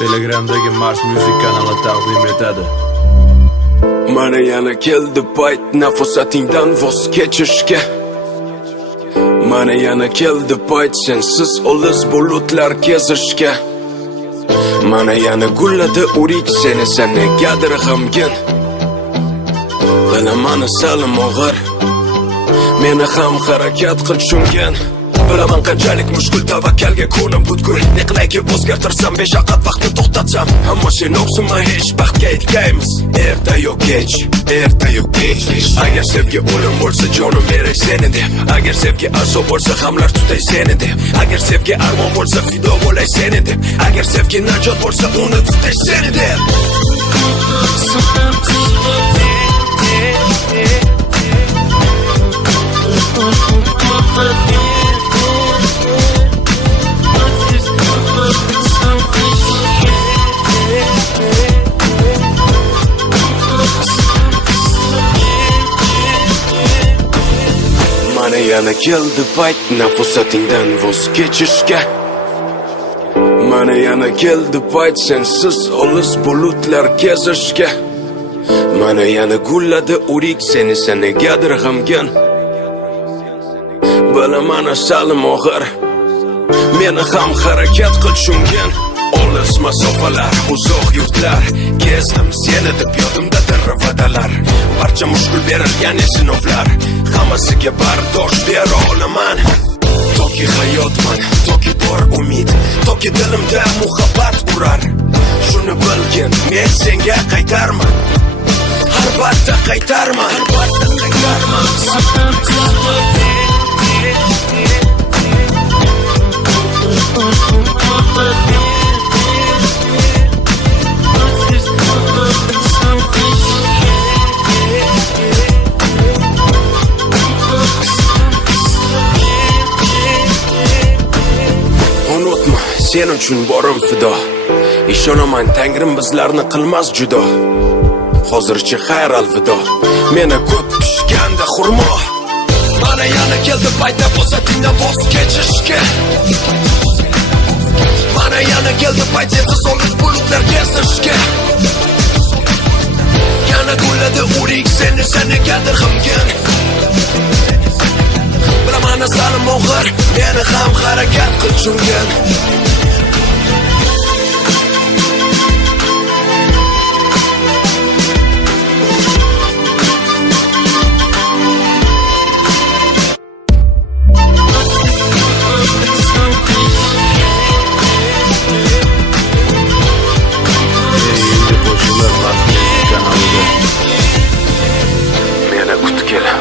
Telegramdagi Mars Music kanali taqdim etadi. Mana yana keldi payt nafosatingdan voz kechishga. Mana yana keldi payt sensiz olis bulutlar kezishga. Mana yana gulladi urik seni negadir g'amgin. Bilaman salim og'ir, meni ham harakat qil tushungan. Bilaman qanchalik mushkul tavakkalga ko'nim butkul. Ne qilayki o'zgartirsam beshaqat vaqtni to'xtatsam, ammo sen o'qsima hech baxtga yetgaymiz. Erta yo'q kech, erta yo'q kech. Agar sevgi o'lim bo'lsa jonim beray seni deb, agar sevgi azob bo'lsa hamlar tutay seni deb, agar sevgi armon bo'lsa fido bo'lay seni deb, agar sevgi najot bo'lsa uni tutay seni deb. Mana yana keldi payt nafosatingdan voz kechishga. Mana yana keldi payt sensiz olis bulutlar kezishga. Mana yana gulladi urik seni negadir g'amgin. Bilaman salim og'ir, meni ham harakat qil tushungan. Olis masofalar, uzoq yurtlar kezdim seni deb yodimda va'dalar. Barcha mushkul berilgan sinovlar, hammasiga bardosh bera olaman. Toki hayotman, toki bor umid, toki dilimda muhabbat urar. Shuni bilgin, men senga qaytarman, albatta qaytarman, albatta qaytarman. Unutma, sen uchun borim fido. Ishonaman Tangrim bizlarni qilmas judo. Hozircha xayr alvido. Meni kut pishganda xurmo. Mana yana keldi payt nafosatingdan voz kechishga. Mana yana keldi payt sensiz olis bulutlar kezishga. Yana gulladi urik seni negadir g'amgin. Bilaman salim og'ir, meni ham harakat qil tushungan.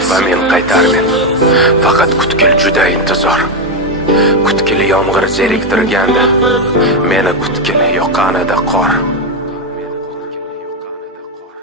Va men qaytarmen. Faqat kutkil juda intizor. Kutkil yomg'ir zeriktirganda, meni kutkil yoqqanida qor.